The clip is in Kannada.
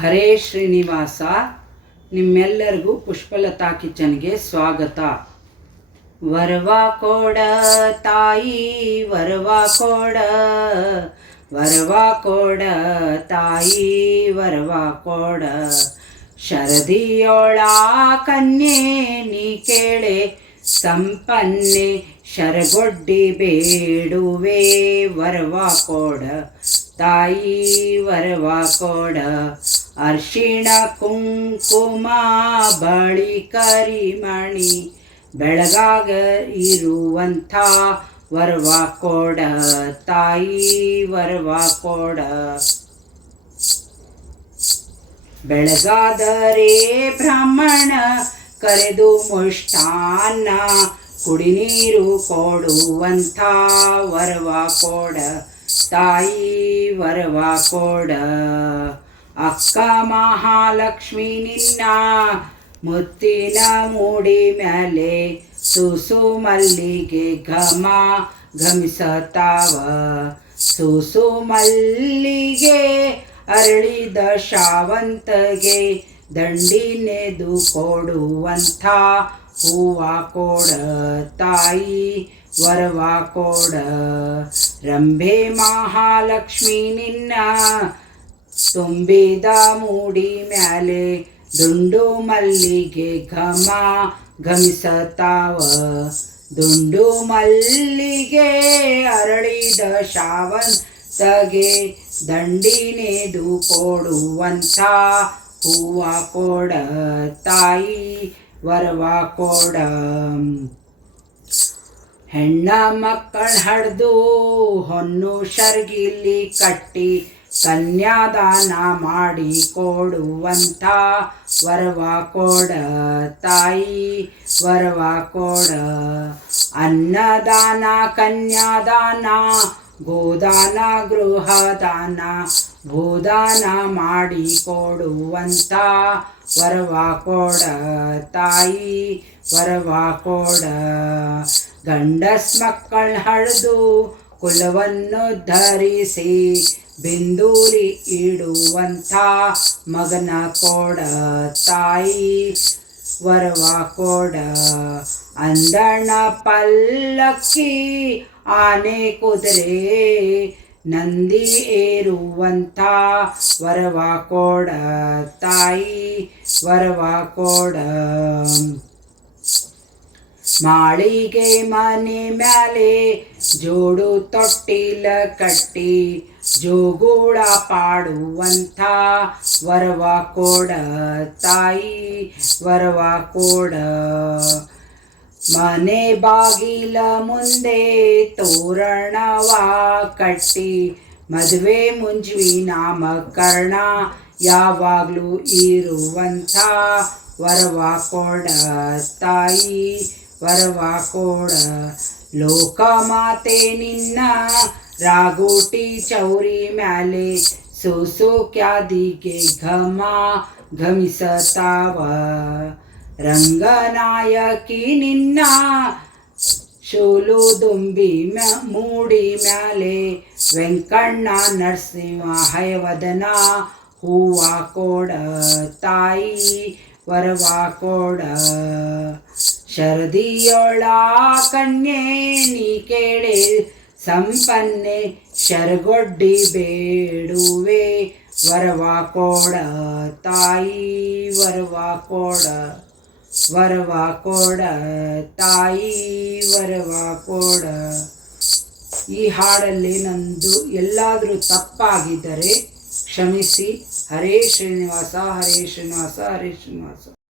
ಹರೇ ಶ್ರೀನಿವಾಸ. ನಿಮ್ಮೆಲ್ಲರಿಗೂ ಪುಷ್ಪಲತಾ ಕಿಚನ್ಗೆ ಸ್ವಾಗತ. ವರವ ಕೊಡ ತಾಯಿ ವರವ ಕೊಡ, ವರವ ಕೊಡ ತಾಯಿ ವರವ ಕೊಡ. ಶರದಿಯೋಳ ಕನ್ಯೆ ನೀ ಕೇಳೆ ಸಂಪನ್ನೆ, ಶರಗೊಡ್ಡಿ ಬೇಡುವೆ ವರವ ಕೊಡ ತಾಯಿ ವರವ ಕೊಡ. ಅರ್ಶಿಣ ಕುಂಕುಮ ಬಳಿ ಕರಿಮಣಿ ಬೆಳಗಾಗ ಇರುವಂಥ ವರವ ಕೊಡ ತಾಯಿ ವರವ ಕೊಡ. ಬೆಳಗಾದರೆ ಬ್ರಾಹ್ಮಣ ಕರೆದು ಮುಷ್ಟಾನ್ನ ಕುಡಿ ನೀರು ಕೊಡುವಂಥ ವರವ ಕೊಡ ತಾಯಿ ವರವ ಕೊಡ. ಅಕ್ಕ ಮಹಾಲಕ್ಷ್ಮಿ ನಿನ್ನ ಮುತ್ತಿನ ಮೂಡಿ ಮ್ಯಾಲೆ ಸೂಸು ಮಲ್ಲಿಗೆ ಘಮ ಘಮಿಸತಾವ. ಸೂಸು ಮಲ್ಲಿಗೆ ಅರಳಿದ ಶಾವಂತಗೆ ದಂಡಿನೆದು ಕೊಡುವಂಥ ಹೂವ ಕೊಡ ತಾಯಿ ವರವ ಕೊಡ. ರಂಭೆ ಮಹಾಲಕ್ಷ್ಮಿ ನಿನ್ನ ತುಂಬಿದ ಮೂಡಿ ಮ್ಯಾಲೆ ದುಂಡು ಮಲ್ಲಿಗೆ ಘಮ ಘಮಿಸತಾವ. ದುಂಡು ಮಲ್ಲಿಗೆ ಅರಳಿದ ಶಾವಂತಗೆ ದಂಡಿನೆದು ಕೊಡುವಂಥ ಹೂವ ಕೊಡ ತಾಯಿ ವರವ ಕೊಡ. ಹೆಣ್ಣ ಮಕ್ಕಳ ಹಡ್ದು ಹೊನ್ನು ಶರ್ಗಿಲಿ ಕಟ್ಟಿ ಕನ್ಯಾದಾನ ಮಾಡಿ ಕೊಡುವಂಥ ವರವ ಕೊಡ ತಾಯಿ ವರವ ಕೊಡ. ಅನ್ನದಾನ ಕನ್ಯಾದಾನ ಗೋದಾನ ಗೃಹದಾನ ಭೂದಾನ ಮಾಡಿ ಕೊಡುವಂಥ ವರವ ಕೊಡ ತಾಯಿ ವರವ ಕೊಡ. ಗಂಡಸ್ ಮಕ್ಕಳ ಹಡ್ದು ಕುಲವನ್ನು ಧರಿಸಿ ಬಿಂದೂರಿ ಇಡುವಂಥ ಮಗನ ಕೊಡ ತಾಯಿ ವರವ ಕೊಡ. ಅಂದಣ ಪಲ್ಲಕ್ಕಿ ಆನೆ ಕುದುರೆ ನಂದಿ ಏರುವಂಥ ವರವ ಕೊಡ ತಾಯಿ ವರವ ಕೊಡ. ಮಾಳಿಗೆ ಮನೆ ಮ್ಯಾಲೆ ಜೋಡು ತೊಟ್ಟಿಲ ಕಟ್ಟಿ ಜೋಗುಳ ಪಾಡುವಂಥ ವರವ ಕೊಡ ತಾಯಿ ವರವ ಕೊಡ. ಮನೆ ಬಾಗಿಲ ಮುಂದೆ ತೋರಣವ ಕಟ್ಟಿ ಮದುವೆ ಮುಂಜ್ವಿ ನಾಮಕರಣ ಯಾವಾಗಲೂ ಇರುವಂಥ ವರವ ಕೊಡ ತಾಯಿ ವರವ ಕೊಡ. ಲೋಕಮಾತೆ ನಿನ್ನ ರಾಗೋಟಿ ಚೌರಿ ಮ್ಯಾಲೆ ಸೂಸು ಕ್ಯಾದಿಗೆ ಘಮ ಘಮಿಸತಾವ. ರಂಗನಾಯಕಿ ನಿನ್ನ ಶೂಲು ದುಂಬಿ ಮೂಡಿ ಮ್ಯಾಲೆ ವೆಂಕಣ್ಣ ನರಸಿಂಹ ಹಯವದನ ಹೂವ ಕೊಡ ತಾಯಿ ವರವ ಕೊಡ. ಶರದಿಯೋಳ ಕನ್ಯೆ ನೀ ಕೇಳೆ ಸಂಪನ್ನೆ, ಶರಗೊಡ್ಡಿ ಬೇಡುವೆ ವರವ ಕೊಡ ತಾಯಿ ವರವ ಕೊಡ ವರವ ಕೊಡ ತಾಯಿ ವರವ ಕೊಡ. ಈ ಹಾಡಲ್ಲಿ ನಂದು ಎಲ್ಲಾದರೂ ತಪ್ಪಾಗಿದ್ದರೆ ಕ್ಷಮಿಸಿ. ಹರೇ ಶ್ರೀನಿವಾಸ ಹರೇ ಶ್ರೀನಿವಾಸ ಹರೇ ಶ್ರೀನಿವಾಸ.